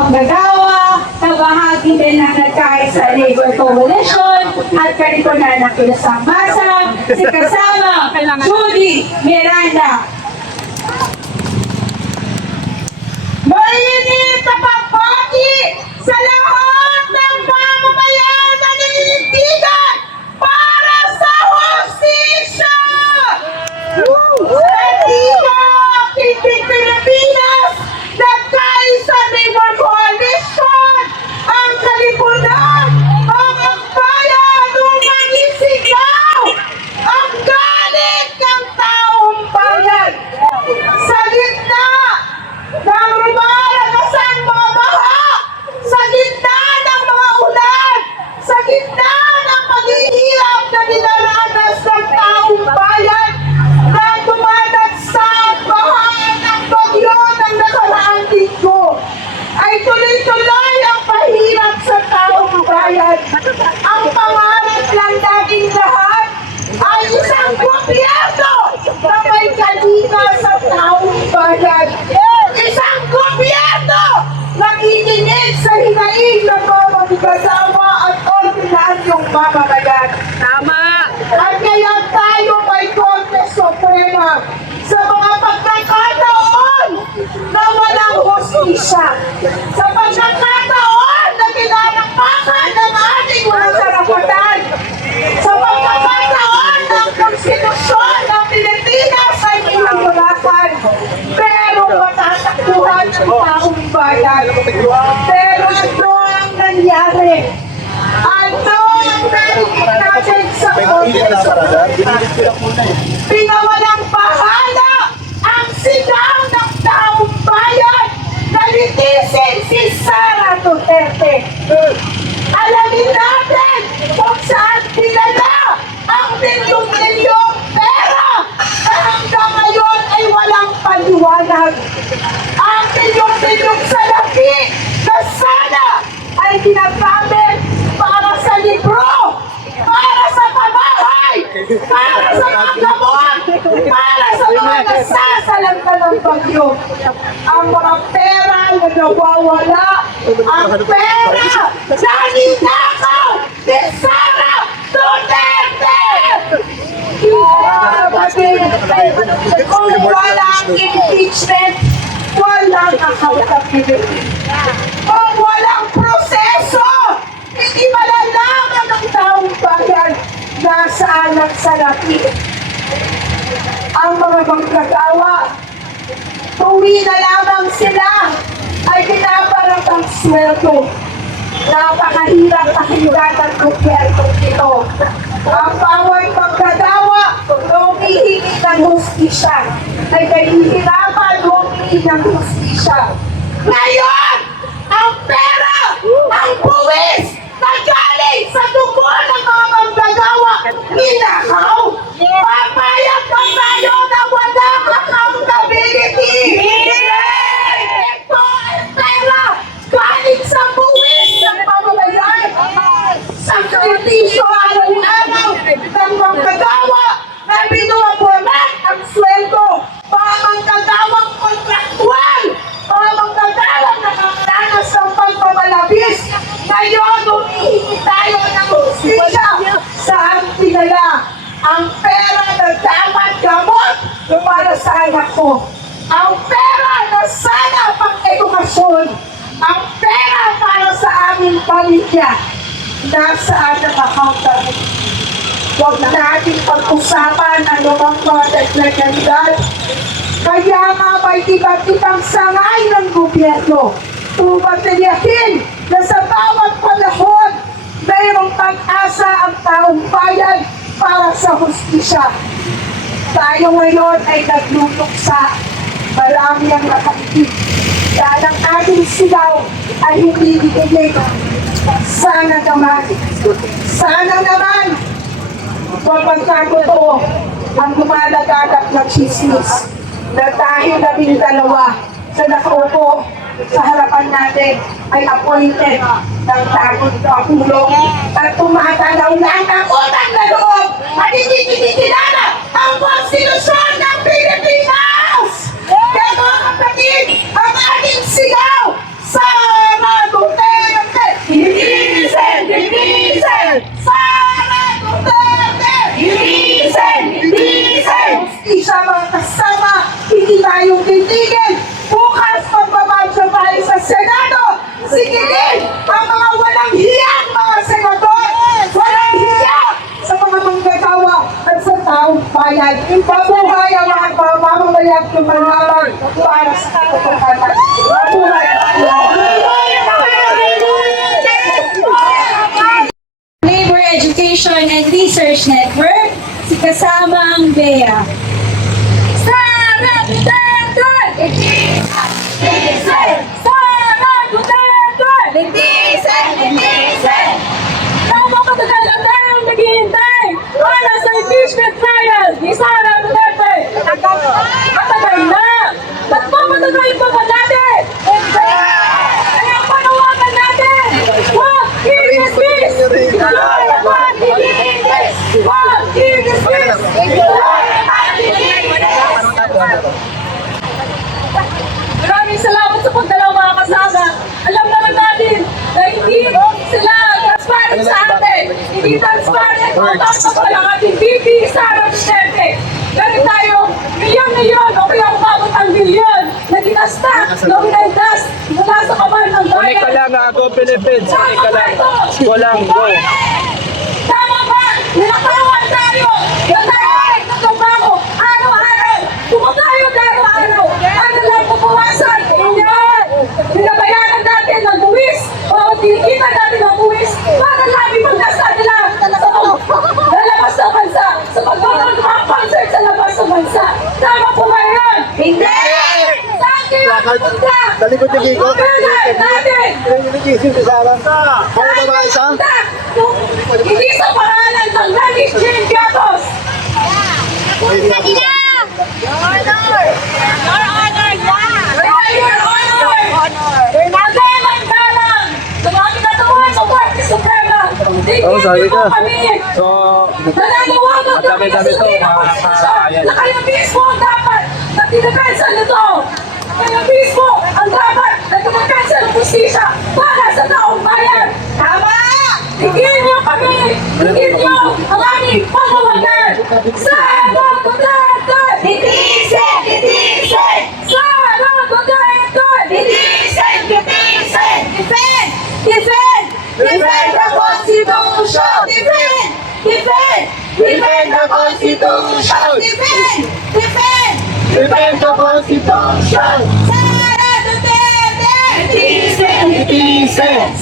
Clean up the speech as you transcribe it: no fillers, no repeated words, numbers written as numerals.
manggagawa, na bahagi din na nagkahit sa Labor Coalition at Karipunan ng Kilusang Masa, si kasama Judy Miranda. Mainit na pagbati sa lahat ng mamamayan na naninindigan para sa hustisya! Pilipinas, nagkaisa Labor Coalition, ang Kalipunan, ang bayan, umangisigaw, ang galit ng taong bayan. Sa gitna ng rumalagasang mga baha, sa gitna ng mga ulan, sa gitna ng paghihirap na dinaranas ng taong bayan, na dumadagsang baha ng bagyo ng nakaraang linggo, ay tuloy-tuloy ang pahirap sa taong bayan. Ang pangarap lang nating lahat ay isang gobyerno na may kalina sa taong bayan. Isang gobyerno na itinid sa hinaing ng mga manggagawa at ordinaryong mamamayan. Tama! At kaya tayo may Korte Suprema sa mga pagkakataon na walang hustisya. Sa pagkakataon na kinarapakan ng ating mga karapatan. Sa pagkakataon ng konstitusyon ng Pilipinas ay pinahirapan. Pero matatakbuhan ng taong bayan. Pero ano ang nangyari? Ano ang narinig natin sa Korte Suprema? Pinawalang bahala ang sigaw ng taong bayan na litisin si Sara Duterte. Alamin natin kung saan pinala ang milyong-milyong pera na hanggang ngayon ay walang paliwanag. Ang milyong-milyong salapi na sana ay ginagamit para sa libro, para sa pabahay, para sa mga gamot, para sa mga nasasalanta ng bagyo. Ang mga pera na nawawala, ang pera na ninakaw ni Sara Duterte! Kung walang impeachment, walang accountability. Kung walang proseso, hindi malalaman ng taong bayan nasaan ang salapi. Ang mga manggagawa, tuwi na lamang sila ay binabarat ang sweldo. Napakahirap na hinggan ng gobyerno ito. Ang bawat manggagawa na humihingi ng hustisya ay nahihirapan humingi ng hustisya. Ngayon, ang pera, ang buwis na galing sa dugo ng mga manggagawa, ninakaw. Papayag pa tayo na walang accountability. Ito ang pera galing sa buwis ng mamamayan. Sakripisyo araw-araw ng manggagawa na binuwabulat ang sweldo. Mga manggagawang kontraktual, mga manggagawang nakakaranas ng pagpamalabis. Ngayon, humihingi tayo ng hustisya. Saan pinala ang pera na dapat gamot para sa anak ko? Ang pera na sana pang-edukasyon, ang pera para sa aming pamilya, nasaan ang accountability? Huwag natin pag-usapan ang lumang project na kandidat. Kaya nga may iba't-ibang sangay ng gobyerno. Tumatiyakin na sa bawat panahon, mayroong pag-asa ang taong bayan para sa hustisya. Tayo ngayon ay nagluluksa. Marami ang nakaitig. Dahil ang ating sigaw ay hindi dikinig. Sana naman, mapagkaguto ang lumalagagap ng chismis na dahil 12 sa nakaupo sa harapan natin ay appointed ng tagong Pangulo at tumatanaw lang ng utang na loob at hindi kinikilala ang konstitusyon ng Pilipinas! Kaya mga kapatid, ang ating sigaw sa lumalaban para sa katotohanan. Mabuhay Labor Education and Research Network, si kasamang Bea. Sara Duterte! Litisan! Sara Duterte! Litisan! Tamang katagal na tayong naghihintay para sa impeachment trial ni Sara Duterte. Matagal na! Ba't pa matagal pa ba natin? Kaya panawagan natin! Huwag i-dismiss! Huwag i-dismiss! Huwag i-dismiss! Maraming salamat sa pagdalaw mga kasama. Alam naman natin na hindi sila transparent sa atin. Hindi transparent kung tapos pa lang ating VP Sara Duterte. Ganit tayo, milyon-milyon o kaya umabot ang milyon na ginasta, na winaldas mula sa kamay ng bayan. Unik ka lang, Go Philippines. Unik ka lang. Walang go. Tama ba? Nilakawan tayo! Na tayo ay nagbabago araw-araw! Tumatayod araw-araw! Ano lang pupuwasan? Hindi! Binabayaran natin ng buwis o tinikita natin ng buwis para lagi magkasa nila sa lalabas ng bansa sa pagkakaroon ng mga concert sa labas ng bansa. Tama po ba yun? Hindi! Saan kayo punta? Talikod ni Kiko. Pagkalaan natin! Nagising si Sarah. Kaya ba ba isa? Hindi sa pangalan ng Nagis Jane Gatos! Your Honor! Magalang galang! Sa mga kinatuan sa Korte Suprema! sabi ka. So, Nananawagan kami na madami-dami to, sundin ang mga konstitusyon ayan. na kayo mismo ang dapat na tinakansa nito! Kayo mismo ang dapat na tinakansa ng justisya para sa taong bayan! Tama! Higin niyo kami! Higin niyo ang aming panawagan! Sara Duterte! Litisan! Litisan! Sara Duterte! Litisan! Litisan! Defend! Defend! Defend the Constitution! Defend! Defend! Defend the Constitution! Defend! Defend! Defend the Constitution! Sara Duterte! Litisan! Litisan!